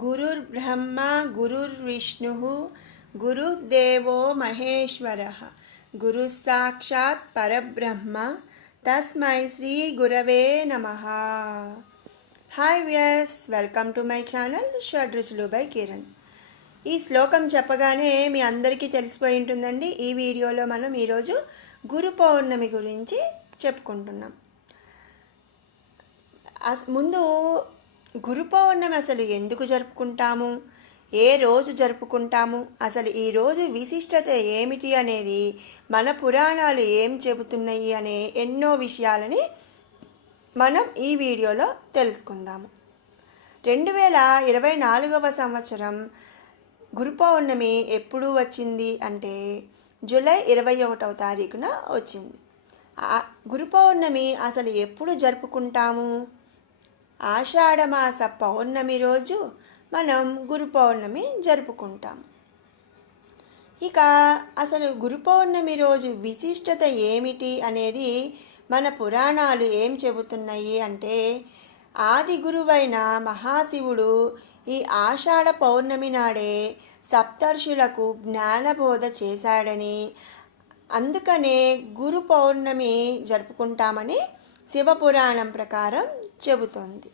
गुरुर्ब्रह्मा गुरुर्विष्णुः गुरुर्देवो महेश्वरः गुरुः साक्षात् परब्रह्म तस्मै श्री गुरवे नमः। Hi viewers, welcome to my channel Shadruchulu by Kiran. ఈ శ్లోకం చెప్పగానే మీ అందరికీ తెలిసిపోయి ఉంటుందండి. ఈ వీడియోలో మనం ఈరోజు గురు పౌర్ణమి గురించి చెప్పుకుంటున్నాం. ముందు గురు పౌర్ణమి అసలు ఎందుకు జరుపుకుంటాము, ఏ రోజు జరుపుకుంటాము, అసలు ఈ రోజు విశిష్టత ఏమిటి అనేది, మన పురాణాలు ఏం చెబుతున్నాయి అనే ఎన్నో విషయాలని మనం ఈ వీడియోలో తెలుసుకుందాము. 2024 సంవత్సరం గురు పౌర్ణమి ఎప్పుడు వచ్చింది అంటే జూలై 21వ తారీఖున వచ్చింది. గురు పౌర్ణమి అసలు ఎప్పుడు జరుపుకుంటాము? ఆషాఢమాస పౌర్ణమి రోజు మనం గురు పౌర్ణమి జరుపుకుంటాము. ఇక అసలు గురు పౌర్ణమి రోజు విశిష్టత ఏమిటి అనేది మన పురాణాలు ఏం చెబుతున్నాయి అంటే, ఆది గురువైన మహాశివుడు ఈ ఆషాఢ పౌర్ణమి నాడే సప్తర్షులకు జ్ఞానబోధ చేశాడని, అందుకనే గురు పౌర్ణమి జరుపుకుంటామని శివపురాణం ప్రకారం చెబుతోంది.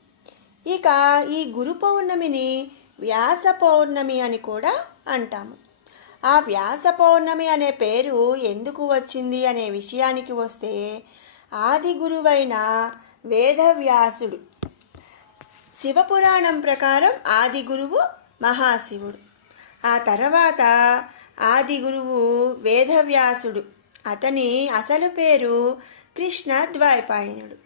ఇక ఈ గురు పౌర్ణమిని వ్యాస పౌర్ణమి అని కూడా అంటాము. ఆ వ్యాస పౌర్ణమి అనే పేరు ఎందుకు వచ్చింది అనే విషయానికి వస్తే, ఆది గురువైన వేదవ్యాసుడు, శివపురాణం ప్రకారం ఆది గురువు మహాశివుడు, ఆ తర్వాత ఆది గురువు వేదవ్యాసుడు, అతని అసలు పేరు కృష్ణ ద్వైపాయనుడు.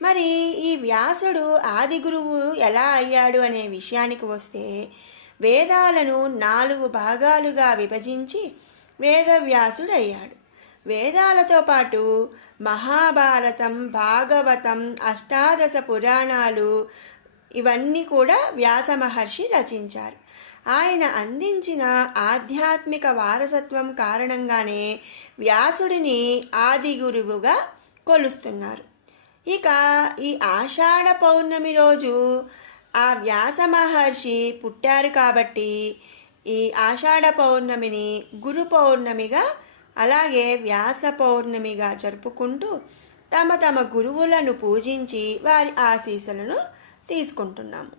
మరి ఈ వ్యాసుడు ఆది గురువు ఎలా అయ్యాడు అనే విషయానికి వస్తే, వేదాలను 4 భాగాలుగా విభజించి వేదవ్యాసుడు అయ్యాడు. వేదాలతో పాటు మహాభారతం, భాగవతం, అష్టాదశ పురాణాలు ఇవన్నీ కూడా వ్యాస మహర్షి రచించారు. ఆయన అందించిన ఆధ్యాత్మిక వారసత్వం కారణంగానే వ్యాసుడిని ఆది గురువుగా కొలుస్తున్నారు. ఇక ఈ ఆషాఢ పౌర్ణమి రోజు ఆ వ్యాస మహర్షి పుట్టారు కాబట్టి ఈ ఆషాఢ పౌర్ణమిని గురు పౌర్ణమిగా, అలాగే వ్యాస పౌర్ణమిగా జరుపుకుంటూ తమ తమ గురువులను పూజించి వారి ఆశీస్సులను తీసుకుంటున్నాము.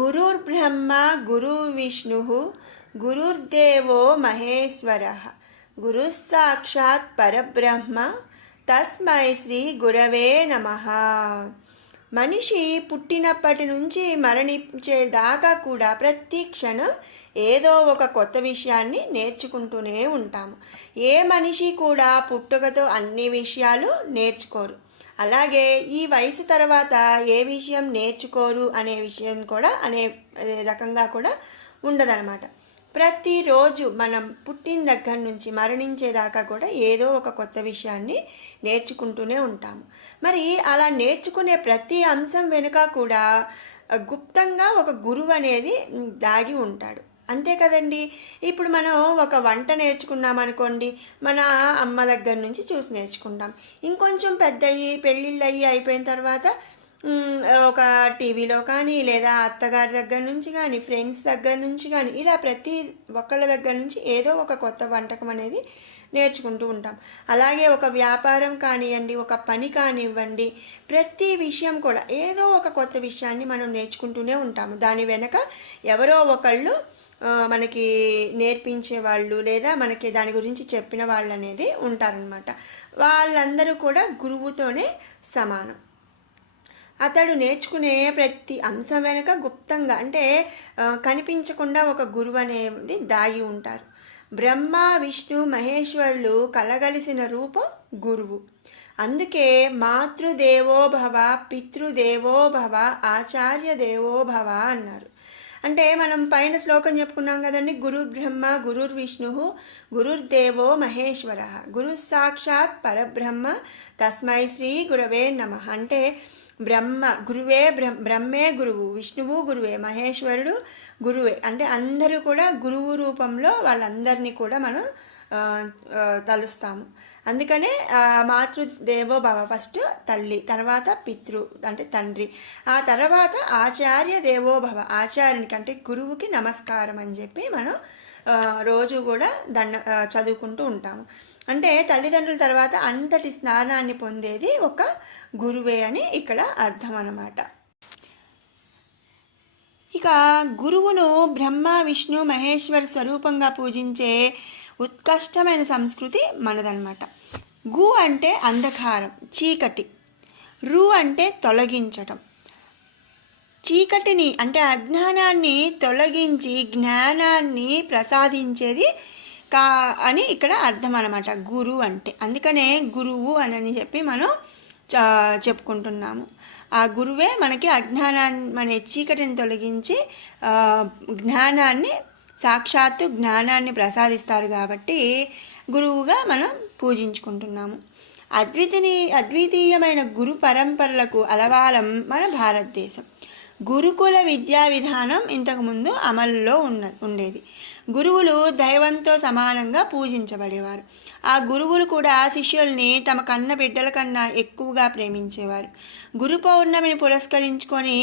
గురుర్బ్రహ్మ గురుర్విష్ణుః గురుర్దేవో మహేశ్వరః గురుః సాక్షాత్ పరబ్రహ్మ తస్మై శ్రీ గురవే నమః. మనిషి పుట్టినప్పటి నుంచి మరణించేదాకా కూడా ప్రతి క్షణం ఏదో ఒక కొత్త విషయాన్ని నేర్చుకుంటూనే ఉంటాము. ఏ మనిషి కూడా పుట్టుకతో అన్ని విషయాలు నేర్చుకోరు. అలాగే ఈ వయసు తర్వాత ఏ విషయం నేర్చుకోరు అనే విషయం కూడా అనే రకంగా కూడా ఉండదన్నమాట. ప్రతిరోజు మనం పుట్టిన దగ్గర నుంచి మరణించేదాకా కూడా ఏదో ఒక కొత్త విషయాన్ని నేర్చుకుంటూనే ఉంటాము. మరి అలా నేర్చుకునే ప్రతి అంశం వెనుక కూడా గుప్తంగా ఒక గురువు అనేది దాగి ఉంటాడు. అంతే కదండి. ఇప్పుడు మనం ఒక వంట నేర్చుకున్నాం అనుకోండి, మన అమ్మ దగ్గర నుంచి చూసి నేర్చుకుంటాం. ఇంకొంచెం పెద్దయ్యి పెళ్ళిళ్ళు అయిపోయిన తర్వాత ఒక టీవీలో కానీ, లేదా అత్తగారి దగ్గర నుంచి కానీ, ఫ్రెండ్స్ దగ్గర నుంచి కానీ, ఇలా ప్రతి ఒక్కళ్ళ దగ్గర నుంచి ఏదో ఒక కొత్త వంటకం అనేది నేర్చుకుంటూ ఉంటాం. అలాగే ఒక వ్యాపారం కానివ్వండి, ఒక పని కానివ్వండి, ప్రతి విషయం కూడా ఏదో ఒక కొత్త విషయాన్ని మనం నేర్చుకుంటూనే ఉంటాము. దాని వెనక ఎవరో ఒకళ్ళు మనకి నేర్పించే వాళ్ళు, లేదా మనకి దాని గురించి చెప్పిన వాళ్ళు అనేది ఉంటారనమాట. వాళ్ళందరూ కూడా గురువుతోనే సమానం. అతడు నేర్చుకునే ప్రతి అంశం వెనుక గుప్తంగా, అంటే కనిపించకుండా ఒక గురువు అనేది దాగి ఉంటారు. బ్రహ్మ విష్ణు మహేశ్వరులు కలగలిసిన రూపం గురువు. అందుకే మాతృదేవోభవ, పితృదేవోభవ, ఆచార్య దేవోభవ అన్నారు. అంటే మనం పైన శ్లోకం చెప్పుకున్నాం కదండి, గురుర్బ్రహ్మ గురుర్విష్ణుః గురుర్దేవో మహేశ్వరః గురుః సాక్షాత్ పరబ్రహ్మ తస్మై శ్రీ గురవే నమః. అంటే బ్రహ్మే గురువు, విష్ణువు గురువే, మహేశ్వరుడు గురువే. అంటే అందరూ కూడా గురువు రూపంలో వాళ్ళందరినీ కూడా మనం తలుస్తాము. అందుకనే మాతృదేవో భవ, ఫస్ట్ తల్లి, తర్వాత పితృ అంటే తండ్రి, ఆ తర్వాత ఆచార్య దేవో భవ, ఆచార్యునికి అంటే గురువుకి నమస్కారం అని చెప్పి మనం రోజు కూడా చదువుకుంటూ ఉంటాము. అంటే తల్లిదండ్రుల తర్వాత అంతటి స్నానాన్ని పొందేది ఒక గురువే అని ఇక్కడ అర్థం అన్నమాట. ఇక గురువును బ్రహ్మ విష్ణు మహేశ్వర స్వరూపంగా పూజించే ఉత్కృష్టమైన సంస్కృతి మనదన్నమాట. గు అంటే అంధకారం, చీకటి. రు అంటే తొలగించటం. చీకటిని అంటే అజ్ఞానాన్ని తొలగించి జ్ఞానాన్ని ప్రసాదించేది అని ఇక్కడ అర్థం అన్నమాట గురు అంటే. అందుకనే గురువు అని చెప్పి మనం చెప్పుకుంటున్నాము. ఆ గురువే మనకి అజ్ఞానాన్ని, మన చీకటిని తొలగించి సాక్షాత్తు జ్ఞానాన్ని ప్రసాదిస్తారు కాబట్టి గురువుగా మనం పూజించుకుంటున్నాము. అద్వితీయమైన గురు పరంపరలకు అలవాలం మన భారతదేశం. గురుకుల విద్యా విధానం ఇంతకుముందు అమలులో ఉండేది. గురువులు దైవంతో సమానంగా పూజించబడేవారు. ఆ గురువులు కూడా శిష్యుల్ని తమ కన్న బిడ్డల కన్నా ఎక్కువగా ప్రేమించేవారు. గురు పౌర్ణమిని పురస్కరించుకొని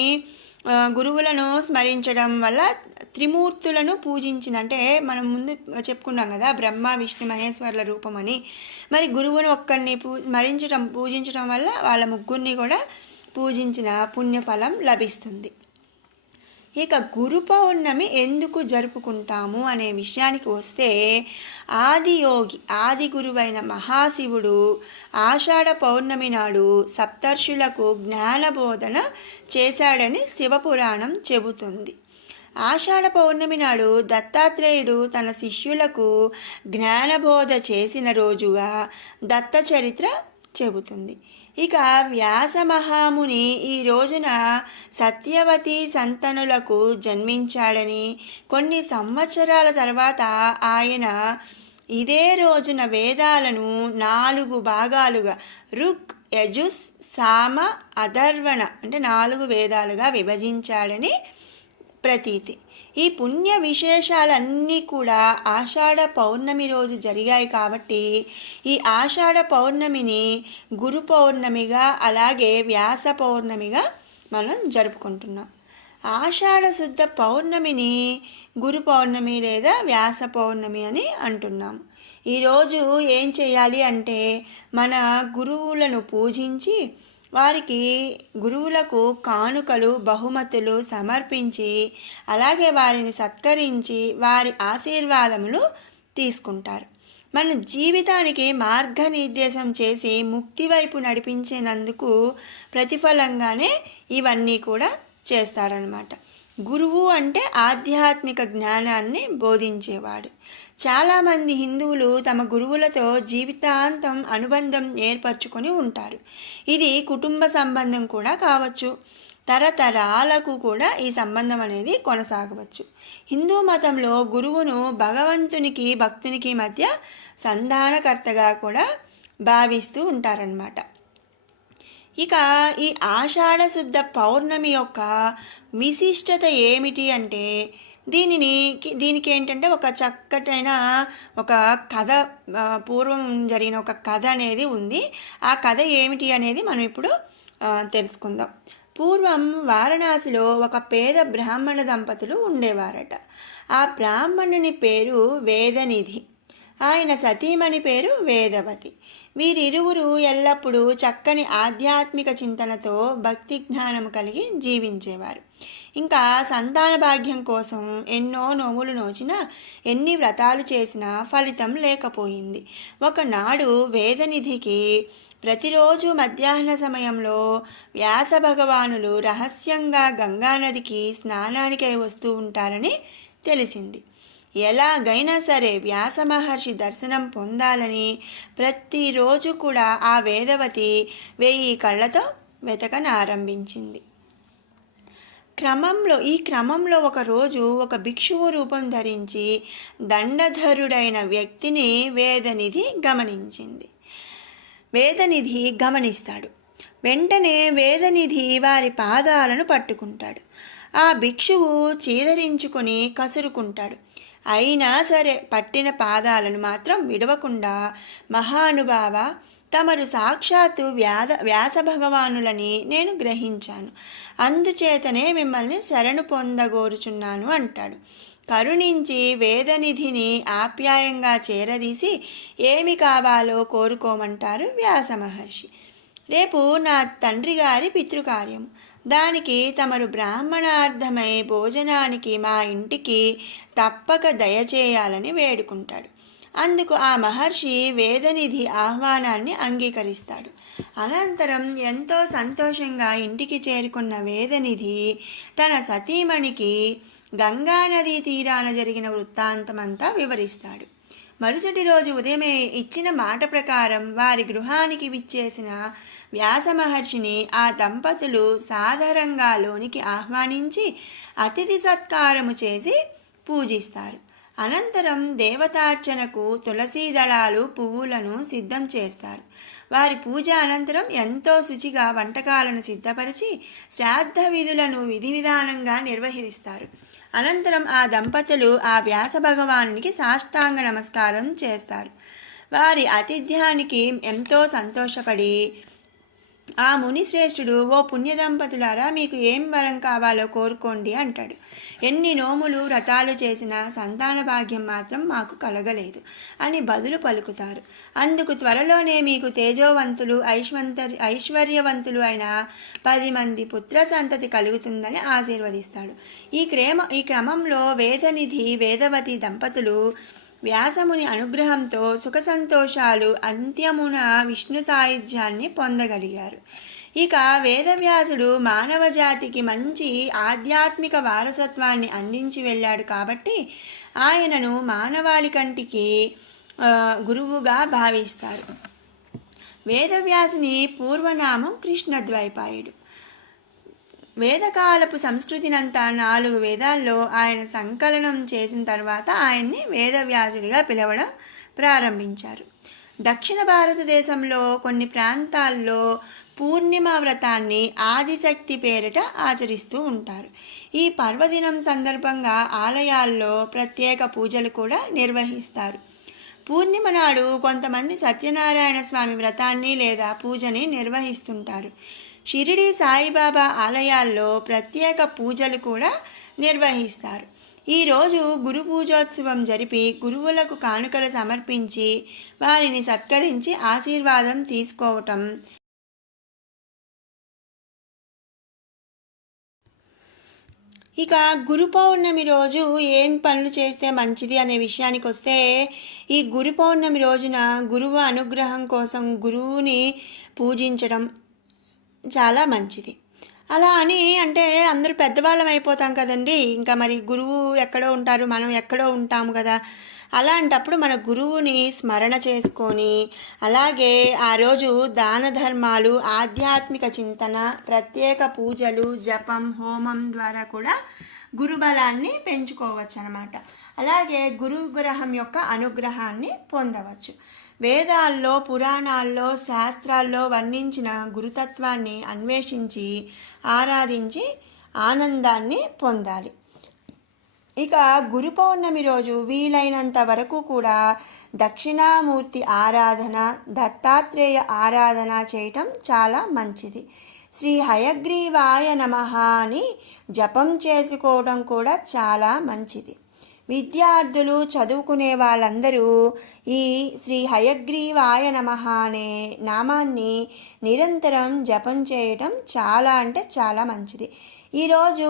గురువులను స్మరించడం వల్ల త్రిమూర్తులను పూజించిన, అంటే మనం ముందు చెప్పుకున్నాం కదా బ్రహ్మ విష్ణు మహేశ్వరుల రూపం అని. మరి గురువును ఒక్కరిని పూజించడం వల్ల వాళ్ళ ముగ్గురిని కూడా పూజించిన పుణ్యఫలం లభిస్తుంది. ఇక గురు పౌర్ణమి ఎందుకు జరుపుకుంటాము అనే విషయానికి వస్తే, ఆది గురువైన మహాశివుడు ఆషాఢ పౌర్ణమి నాడు సప్తర్షులకు జ్ఞానబోధన చేశాడని శివపురాణం చెబుతుంది. ఆషాఢ పౌర్ణమి నాడు దత్తాత్రేయుడు తన శిష్యులకు జ్ఞానబోధ చేసిన రోజుగా దత్త చరిత్ర చెబుతుంది. ఇక వ్యాస మహాముని ఈ రోజున సత్యవతి సంతనులకు జన్మించాడని, కొన్ని సంవత్సరాల తర్వాత ఆయన ఇదే రోజున వేదాలను 4 భాగాలుగా ఋక్, యజుస్, సామ, అథర్వణ అంటే 4 వేదాలుగా విభజించాడని ప్రతీతి. ఈ పుణ్య విశేషాలన్నీ కూడా ఆషాఢ పౌర్ణమి రోజు జరిగాయి కాబట్టి ఈ ఆషాఢ పౌర్ణమిని గురు పౌర్ణమిగా, అలాగే వ్యాస పౌర్ణమిగా మనం జరుపుకుంటున్నాం. ఆషాఢ శుద్ధ పౌర్ణమిని గురు పౌర్ణమి లేదా వ్యాస పౌర్ణమి అని అంటున్నాము. ఈరోజు ఏం చేయాలి అంటే, మన గురువులను పూజించి గురువులకు కానుకలు బహుమతులు సమర్పించి, అలాగే వారిని సత్కరించి వారి ఆశీర్వాదములు తీసుకుంటారు. మన జీవితానికి మార్గనిర్దేశం చేసి ముక్తి వైపు నడిపించేందుకు ప్రతిఫలంగానే ఇవన్నీ కూడా చేస్తారన్నమాట. గురువు అంటే ఆధ్యాత్మిక జ్ఞానాన్ని బోధించేవాడు. చాలామంది హిందువులు తమ గురువులతో జీవితాంతం అనుబంధం ఏర్పరచుకొని ఉంటారు. ఇది కుటుంబ సంబంధం కూడా కావచ్చు, తరతరాలకు కూడా ఈ సంబంధం అనేది కొనసాగవచ్చు. హిందూ మతంలో గురువును భగవంతునికి భక్తునికి మధ్య సంధానకర్తగా కూడా భావిస్తూ ఉంటారన్నమాట. ఇక ఈ ఆషాఢ శుద్ధ పౌర్ణమి యొక్క విశిష్టత ఏమిటి అంటే, దీనికి ఏంటంటే ఒక చక్కటైన ఒక కథ, పూర్వం జరిగిన ఒక కథ అనేది ఉంది. ఆ కథ ఏమిటి అనేది మనం ఇప్పుడు తెలుసుకుందాం. పూర్వం వారణాసిలో ఒక పేద బ్రాహ్మణ దంపతులు ఉండేవారట. ఆ బ్రాహ్మణుని పేరు వేదనిధి, ఆయన సతీమణి పేరు వేదవతి. వీరిరువురు ఎల్లప్పుడూ చక్కని ఆధ్యాత్మిక చింతనతో భక్తి జ్ఞానం కలిగి జీవించేవారు. ఇంకా సంతాన భాగ్యం కోసం ఎన్నో నోములు నోచినా, ఎన్ని వ్రతాలు చేసినా ఫలితం లేకపోయింది. ఒకనాడు వేదనిధికి ప్రతిరోజు మధ్యాహ్న సమయంలో వ్యాస భగవానులు రహస్యంగా గంగానదికి స్నానానికై వస్తూ ఉంటారని తెలిసింది. ఎలాగైనా సరే వ్యాస మహర్షి దర్శనం పొందాలని ప్రతిరోజు కూడా ఆ వేదవతి 1000 కళ్ళతో వెతకనారంభించింది. ఈ క్రమంలో ఒకరోజు ఒక భిక్షువు రూపం ధరించి దండధరుడైన వ్యక్తిని వేదనిధి గమనిస్తాడు. వెంటనే వేదనిధి వారి పాదాలను పట్టుకుంటాడు. ఆ భిక్షువు చీదరించుకొని కసురుకుంటాడు. అయినా సరే పట్టిన పాదాలను మాత్రం విడవకుండా, మహానుభావ, తమరు సాక్షాత్తు వ్యాస భగవానులని నేను గ్రహించాను, అందుచేతనే మిమ్మల్ని శరణు పొందగోరుచున్నాను అంటాడు. కరుణించి వేదనిధిని ఆప్యాయంగా చేరదీసి ఏమి కావాలో కోరుకోమంటారు వ్యాస మహర్షి. రేపు నా తండ్రి గారి పితృకార్యం, దానికి తమరు బ్రాహ్మణార్థమై భోజనానికి మా ఇంటికి తప్పక దయచేయాలని వేడుకుంటాడు. అందుకు ఆ మహర్షి వేదనిధి ఆహ్వానాన్ని అంగీకరిస్తాడు. అనంతరం ఎంతో సంతోషంగా ఇంటికి చేరుకున్న వేదనిధి తన సతీమణికి గంగానదీ తీరాన జరిగిన వృత్తాంతమంతా వివరిస్తాడు. మరుసటి రోజు ఉదయమే ఇచ్చిన మాట ప్రకారం వారి గృహానికి విచ్చేసిన వ్యాస మహర్షిని ఆ దంపతులు సాదరంగా లోనికి ఆహ్వానించి అతిథి సత్కారము చేసి పూజిస్తారు. అనంతరం దేవతార్చనకు తులసీ దళాలు, పువ్వులను సిద్ధం చేస్తారు. వారి పూజ అనంతరం ఎంతో శుచిగా వంటకాలను సిద్ధపరిచి శ్రాద్ధ విధులను విధి విధానంగా నిర్వహిస్తారు. అనంతరం ఆ దంపతులు ఆ వ్యాస భగవానునికి సాష్టాంగ నమస్కారం చేస్తారు. వారి ఆతిథ్యానికి ఎంతో సంతోషపడి ఆ మునిశ్రేష్ఠుడు, ఓ పుణ్య దంపతులారా, మీకు ఏం వరం కావాలో కోరుకోండి అంటాడు. ఎన్ని నోములు వ్రతాలు చేసినా సంతాన భాగ్యం మాత్రం మాకు కలగలేదు అని బదులు పలుకుతారు. అందుకు త్వరలోనే మీకు తేజోవంతులు, ఐశ్వర్యవంతులు అయిన 10 మంది పుత్ర సంతతి కలుగుతుందని ఆశీర్వదిస్తాడు. ఈ క్రమంలో వేదనిధి, వేదవతి దంపతులు వ్యాసముని అనుగ్రహంతో సుఖ సంతోషాలు అంత్యమున విష్ణు సాయుధ్యాన్ని పొందగలిగారు. ఇక వేదవ్యాసుడు మానవ జాతికి మంచి ఆధ్యాత్మిక వారసత్వాన్ని అందించి వెళ్ళాడు కాబట్టి ఆయనను మానవాళి కంటికి గురువుగా భావిస్తారు. వేదవ్యాసుని పూర్వనామం కృష్ణద్వైపాయుడు. వేదకాలపు సంస్కృతినంతా 4 వేదాల్లో ఆయన సంకలనం చేసిన తర్వాత ఆయన్ని వేదవ్యాసుడిగా పిలవడం ప్రారంభించారు. దక్షిణ భారతదేశంలో కొన్ని ప్రాంతాల్లో పూర్ణిమ వ్రతాన్ని ఆదిశక్తి పేరిట ఆచరిస్తూ ఉంటారు. ఈ పర్వదినం సందర్భంగా ఆలయాల్లో ప్రత్యేక పూజలు కూడా నిర్వహిస్తారు. పూర్ణిమ నాడు కొంతమంది సత్యనారాయణ స్వామి వ్రతాన్ని లేదా పూజని నిర్వహిస్తుంటారు. షిరిడి సాయిబాబా ఆలయాల్లో ప్రత్యేక పూజలు కూడా నిర్వహిస్తారు. ఈరోజు గురు పూజోత్సవం జరిపి గురువులకు కానుకలు సమర్పించి వారిని సత్కరించి ఆశీర్వాదం తీసుకోవటం. ఇక గురు పౌర్ణమి రోజు ఏం పనులు చేస్తే మంచిది అనే విషయానికి వస్తే, ఈ గురు పౌర్ణమి రోజున గురువు అనుగ్రహం కోసం గురువుని పూజించడం చాలా మంచిది. అలా అని అంటే అందరూ పెద్దవాళ్ళం అయిపోతాం కదండి, ఇంకా మరి గురువు ఎక్కడో ఉంటారు, మనం ఎక్కడో ఉంటాము కదా. అలాంటప్పుడు మన గురువుని స్మరణ చేసుకొని, అలాగే ఆ రోజు దాన ధర్మాలు, ఆధ్యాత్మిక చింతన, ప్రత్యేక పూజలు, జపం, హోమం ద్వారా కూడా గురుబలాన్ని పెంచుకోవచ్చు అన్నమాట. అలాగే గురుగ్రహం యొక్క అనుగ్రహాన్ని పొందవచ్చు. వేదాల్లో, పురాణాల్లో, శాస్త్రాల్లో వర్ణించిన గురుతత్వాన్ని అన్వేషించి ఆరాధించి ఆనందాన్ని పొందాలి. ఇక గురు పౌర్ణమి రోజు వీలైనంత వరకు కూడా దక్షిణామూర్తి ఆరాధన, దత్తాత్రేయ ఆరాధన చేయటం చాలా మంచిది. శ్రీ హయగ్రీవాయ నమః అని జపం చేసుకోవడం కూడా చాలా మంచిది. విద్యార్థులు, చదువుకునే వాళ్ళందరూ ఈ శ్రీ హయగ్రీవాయ నమః అనే నామాన్ని నిరంతరం జపం చేయటం చాలా అంటే చాలా మంచిది. ఈరోజు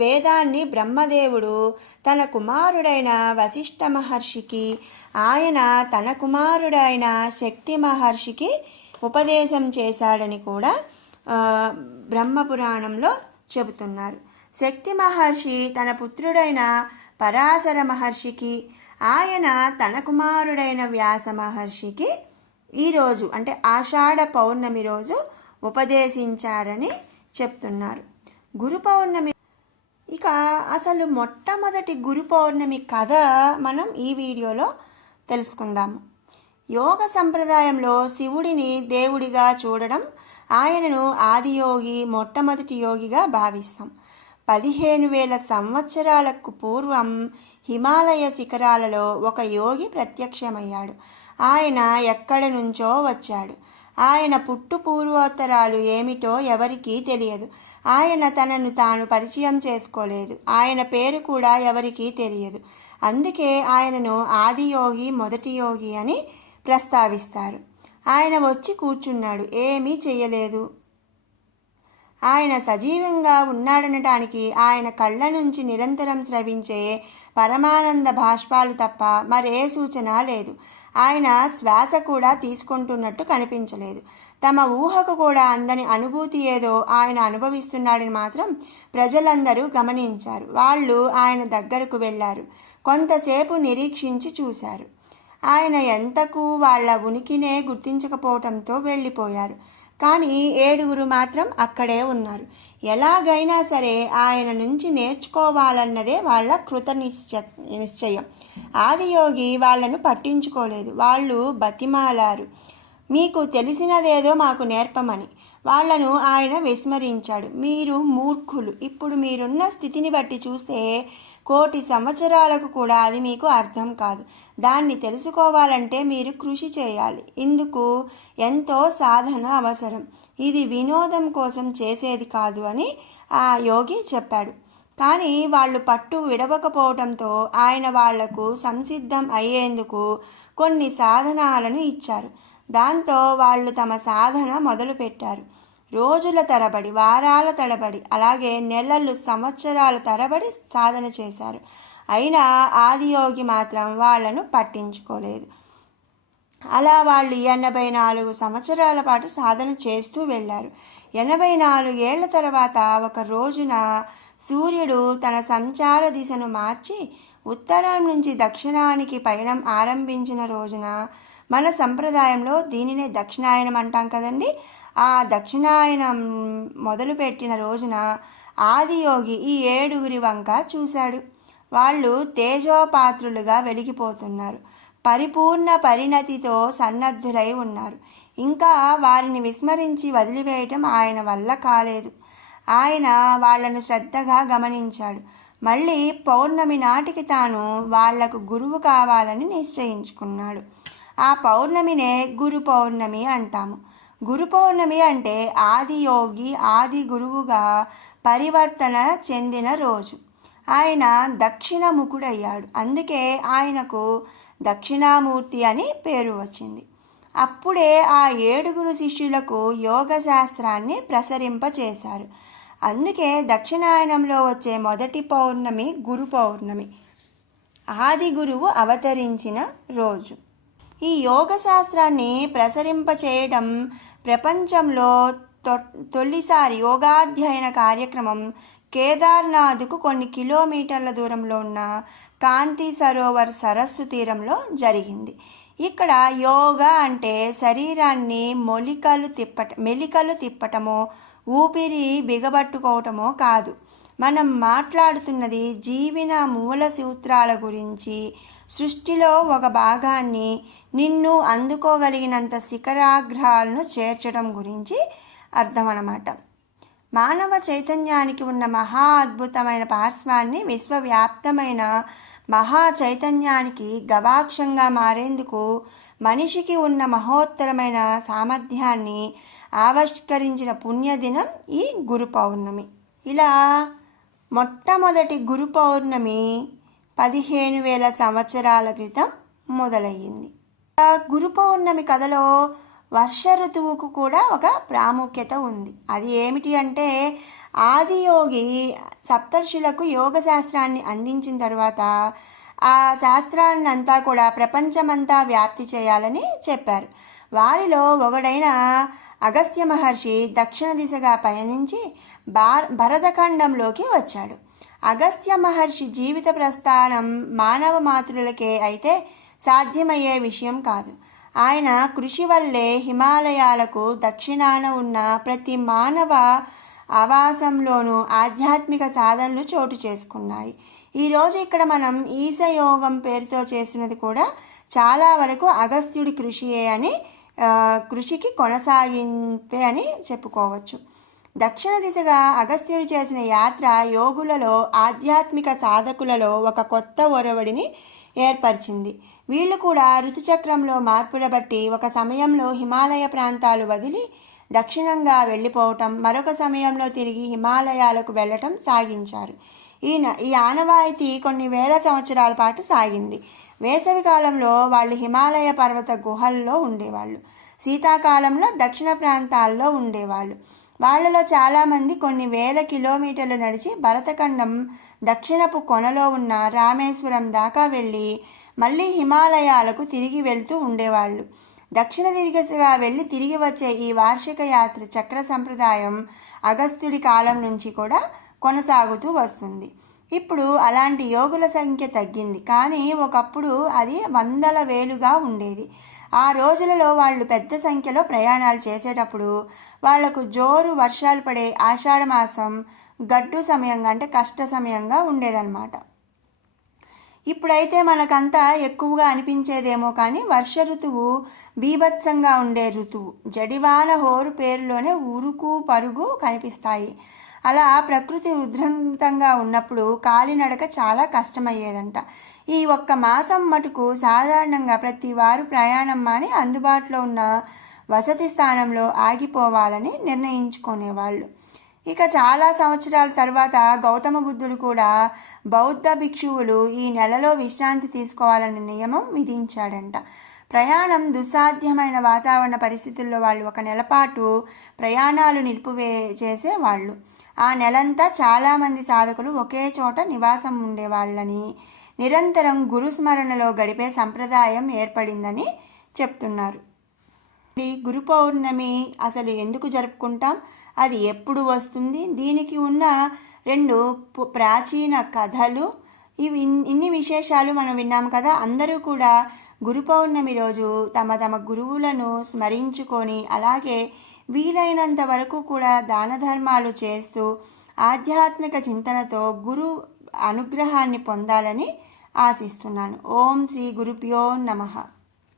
వేదాన్ని బ్రహ్మదేవుడు తన కుమారుడైన వశిష్ఠ మహర్షికి, ఆయన తన కుమారుడైన శక్తి మహర్షికి ఉపదేశం చేశాడని కూడా బ్రహ్మపురాణంలో చెబుతున్నారు. శక్తి మహర్షి తన పుత్రుడైన పరాశర మహర్షికి, ఆయన తన కుమారుడైన వ్యాస మహర్షికి ఈరోజు అంటే ఆషాఢ పౌర్ణమి రోజు ఉపదేశించారని చెప్తున్నారు. గురు పౌర్ణమి, ఇక అసలు మొట్టమొదటి గురు పౌర్ణమి కథ మనం ఈ వీడియోలో తెలుసుకుందాము. యోగ సంప్రదాయంలో శివుడిని దేవుడిగా చూడడం, ఆయనను ఆదియోగి, మొట్టమొదటి యోగిగా భావిస్తాం. 15,000 సంవత్సరాలకు పూర్వం హిమాలయ శిఖరాలలో ఒక యోగి ప్రత్యక్షమయ్యాడు. ఆయన ఎక్కడి నుంచో వచ్చాడు. ఆయన పుట్టు పూర్వోత్తరాలు ఏమిటో ఎవరికీ తెలియదు. ఆయన తనను తాను పరిచయం చేసుకోలేదు. ఆయన పేరు కూడా ఎవరికీ తెలియదు. అందుకే ఆయనను ఆదియోగి, మొదటి యోగి అని ప్రస్తావిస్తారు. ఆయన వచ్చి కూర్చున్నాడు, ఏమీ చేయలేదు. ఆయన సజీవంగా ఉన్నాడనటానికి ఆయన కళ్ళ నుంచి నిరంతరం స్రవించే పరమానంద బాష్పాలు తప్ప మరే సూచన లేదు. ఆయన శ్వాస కూడా తీసుకుంటున్నట్టు కనిపించలేదు. తమ ఊహకు కూడా అందని అనుభూతి ఏదో ఆయన అనుభవిస్తున్నాడని మాత్రం ప్రజలందరూ గమనించారు. వాళ్ళు ఆయన దగ్గరకు వెళ్ళారు. కొంతసేపు నిరీక్షించి చూశారు. ఆయన ఎంతకు వాళ్ళ ఉనికినే గుర్తించకపోవటంతో వెళ్ళిపోయారు. కానీ 7 మాత్రం అక్కడే ఉన్నారు. ఎలాగైనా సరే ఆయన నుంచి నేర్చుకోవాలన్నదే వాళ్ళ నిశ్చయం. ఆదియోగి వాళ్ళను పట్టించుకోలేదు. వాళ్ళు బతిమాలారు, మీకు తెలిసినదేదో మాకు నేర్పమని. వాళ్లను ఆయన విస్మరించాడు. మీరు మూర్ఖులు. ఇప్పుడు మీరున్న స్థితిని బట్టి చూస్తే 1,000,000 సంవత్సరాలకు కూడా అది మీకు అర్థం కాదు. దాన్ని తెలుసుకోవాలంటే మీరు కృషి చేయాలి. ఇందుకు ఎంతో సాధన అవసరం. ఇది వినోదం కోసం చేసేది కాదు అని ఆ యోగి చెప్పాడు. కానీ వాళ్ళు పట్టు విడవకపోవడంతో ఆయన వాళ్లకు సంసిద్ధం అయ్యేందుకు కొన్ని సాధనాలను ఇచ్చారు. దాంతో వాళ్ళు తమ సాధన మొదలుపెట్టారు. రోజుల తరబడి, వారాల తరబడి, అలాగే నెలలు, సంవత్సరాల తరబడి సాధన చేశారు. అయినా ఆదియోగి మాత్రం వాళ్ళను పట్టించుకోలేదు. అలా వాళ్ళు 84 సంవత్సరాల పాటు సాధన చేస్తూ వెళ్ళారు. 84 ఏళ్ల తర్వాత ఒక రోజున సూర్యుడు తన సంచార దిశను మార్చి ఉత్తరం నుంచి దక్షిణానికి పయనం ఆరంభించిన రోజున, మన సంప్రదాయంలో దీనినే దక్షిణాయనం అంటాం కదండి, ఆ దక్షిణాయనం మొదలుపెట్టిన రోజున ఆదియోగి ఈ 7 వంక చూశాడు. వాళ్ళు తేజోపాత్రులుగా వెలిగిపోతున్నారు. పరిపూర్ణ పరిణతితో సన్నద్ధులై ఉన్నారు. ఇంకా వారిని విస్మరించి వదిలివేయటం ఆయన వల్ల కాలేదు. ఆయన వాళ్లను శ్రద్ధగా గమనించాడు. మళ్ళీ పౌర్ణమి నాటికి తాను వాళ్లకు గురువు కావాలని నిశ్చయించుకున్నాడు. ఆ పౌర్ణమినే గురు పౌర్ణమి అంటాము. గురు పౌర్ణమి అంటే ఆదియోగి ఆది గురువుగా పరివర్తన చెందిన రోజు. ఆయన దక్షిణముఖుడయ్యాడు. అందుకే ఆయనకు దక్షిణామూర్తి అని పేరు వచ్చింది. అప్పుడే ఆ 7 శిష్యులకు యోగ శాస్త్రాన్ని ప్రసరింపచేశారు. అందుకే దక్షిణాయనంలో వచ్చే మొదటి పౌర్ణమి గురు పౌర్ణమి, ఆది గురువు అవతరించిన రోజు. ఈ యోగ శాస్త్రాన్ని ప్రసరింపచేయడం ప్రపంచంలో తొలిసారి యోగాధ్యయన కార్యక్రమం కేదార్నాథ్కు కొన్ని కిలోమీటర్ల దూరంలో ఉన్న కాంతి సరోవర్ సరస్సు తీరంలో జరిగింది. ఇక్కడ యోగా అంటే శరీరాన్ని మెలికలు తిప్పటమో, ఊపిరి బిగబట్టుకోవటమో కాదు. మనం మాట్లాడుతున్నది జీవన మూల సూత్రాల గురించి, సృష్టిలో ఒక భాగాన్ని నిన్ను అందుకోగలిగినంత శిఖరాగ్రాలను చేర్చడం గురించి అర్థం అన్నమాట. మానవ చైతన్యానికి ఉన్న మహా అద్భుతమైన పార్శ్వాన్ని విశ్వవ్యాప్తమైన మహా చైతన్యానికి గవాక్షంగా మారేందుకు మనిషికి ఉన్న మహోత్తరమైన సామర్థ్యాన్ని ఆవిష్కరించిన పుణ్యదినం ఈ గురు పౌర్ణమి. ఇలా మొట్టమొదటి గురు పౌర్ణమి 15,000 సంవత్సరాల క్రితం మొదలయ్యింది. గురు పౌర్ణమి కథలో వర్ష ఋతువుకు కూడా ఒక ప్రాముఖ్యత ఉంది. అది ఏమిటి అంటే, ఆదియోగి సప్తర్షులకు యోగ శాస్త్రాన్ని అందించిన తర్వాత ఆ శాస్త్రాన్ని అంతా కూడా ప్రపంచమంతా వ్యాప్తి చేయాలని చెప్పారు. వారిలో ఒకడైన అగస్త్య మహర్షి దక్షిణ దిశగా పయనించి భరతఖండంలోకి వచ్చాడు. అగస్త్య మహర్షి జీవిత ప్రస్థానం మానవ మాతృలకే అయితే సాధ్యమయ్యే విషయం కాదు. ఆయన కృషి వల్లే హిమాలయాలకు దక్షిణాన ఉన్న ప్రతి మానవ ఆవాసంలోనూ ఆధ్యాత్మిక సాధనలు చోటు చేసుకున్నాయి. ఈరోజు ఇక్కడ మనం ఈశయోగం పేరుతో చేస్తున్నది కూడా చాలా వరకు అగస్త్యుడి కృషికి కొనసాగింపే అని చెప్పుకోవచ్చు. దక్షిణ దిశగా అగస్త్యుడు చేసిన యాత్ర యోగులలో, ఆధ్యాత్మిక సాధకులలో ఒక కొత్త ఒరవడిని ఏర్పరిచింది. వీళ్ళు కూడా ఋతుచక్రంలో మార్పుల బట్టి ఒక సమయంలో హిమాలయ ప్రాంతాలు వదిలి దక్షిణంగా వెళ్ళిపోవటం, మరొక సమయంలో తిరిగి హిమాలయాలకు వెళ్ళటం సాగించారు. ఈ ఆనవాయితీ కొన్ని వేల సంవత్సరాల పాటు సాగింది. వేసవి కాలంలో వాళ్ళు హిమాలయ పర్వత గుహల్లో ఉండేవాళ్ళు. శీతాకాలంలో దక్షిణ ప్రాంతాల్లో ఉండేవాళ్ళు. వాళ్ళలో చాలామంది కొన్ని వేల కిలోమీటర్లు నడిచి భరతఖండం దక్షిణపు కొనలో ఉన్న రామేశ్వరం దాకా వెళ్ళి మళ్ళీ హిమాలయాలకు తిరిగి వెళ్తూ ఉండేవాళ్ళు. దక్షిణ దిశగా వెళ్ళి తిరిగి వచ్చే ఈ వార్షిక యాత్ర చక్ర సంప్రదాయం అగస్త్యుడి కాలం నుంచి కూడా కొనసాగుతూ వస్తుంది. ఇప్పుడు అలాంటి యోగుల సంఖ్య తగ్గింది, కానీ ఒకప్పుడు అది వందల వేలుగా ఉండేది. ఆ రోజులలో వాళ్ళు పెద్ద సంఖ్యలో ప్రయాణాలు చేసేటప్పుడు వాళ్లకు జోరు వర్షాలు పడే ఆషాఢ మాసం గడ్డు సమయంగా, అంటే కష్ట సమయంగా ఉండేదన్నమాట. ఇప్పుడైతే మనకంతా ఎక్కువగా అనిపించేదేమో, కానీ వర్ష ఋతువు బీభత్సంగా ఉండే ఋతువు. జడివాన హోరు పేరులోనే ఉరుకు పరుగు కనిపిస్తాయి. అలా ప్రకృతి ఉధృతంగా ఉన్నప్పుడు కాలినడక చాలా కష్టమయ్యేదంట. ఈ ఒక్క మాసం మటుకు సాధారణంగా ప్రతి వారు ప్రయాణం మాని అందుబాటులో ఉన్న వసతి స్థానంలో ఆగిపోవాలని నిర్ణయించుకునేవాళ్ళు. ఇక చాలా సంవత్సరాల తర్వాత గౌతమ బుద్ధుడు కూడా బౌద్ధ భిక్షువులు ఈ నెలలో విశ్రాంతి తీసుకోవాలనే నియమం విధించాడంట. ప్రయాణం దుస్సాధ్యమైన వాతావరణ పరిస్థితుల్లో వాళ్ళు ఒక నెల పాటు ప్రయాణాలు చేసేవాళ్ళు. ఆ నెలంతా చాలామంది సాధకులు ఒకే చోట నివాసం ఉండేవాళ్ళని, నిరంతరం గురుస్మరణలో గడిపే సంప్రదాయం ఏర్పడిందని చెప్తున్నారు. గురు పౌర్ణమి అసలు ఎందుకు జరుపుకుంటాం, అది ఎప్పుడు వస్తుంది, దీనికి ఉన్న 2 ప్రాచీన కథలు, ఇన్ని విశేషాలు మనం విన్నాం కదా. అందరూ కూడా గురు పౌర్ణమి రోజు తమ తమ గురువులను స్మరించుకొని, అలాగే వీలైనంత వరకు కూడా దాన ధర్మాలు చేస్తూ ఆధ్యాత్మిక చింతనతో గురు అనుగ్రహాన్ని పొందాలని ఆశిస్తున్నాను. ఓం శ్రీ గురుభ్యో నమః.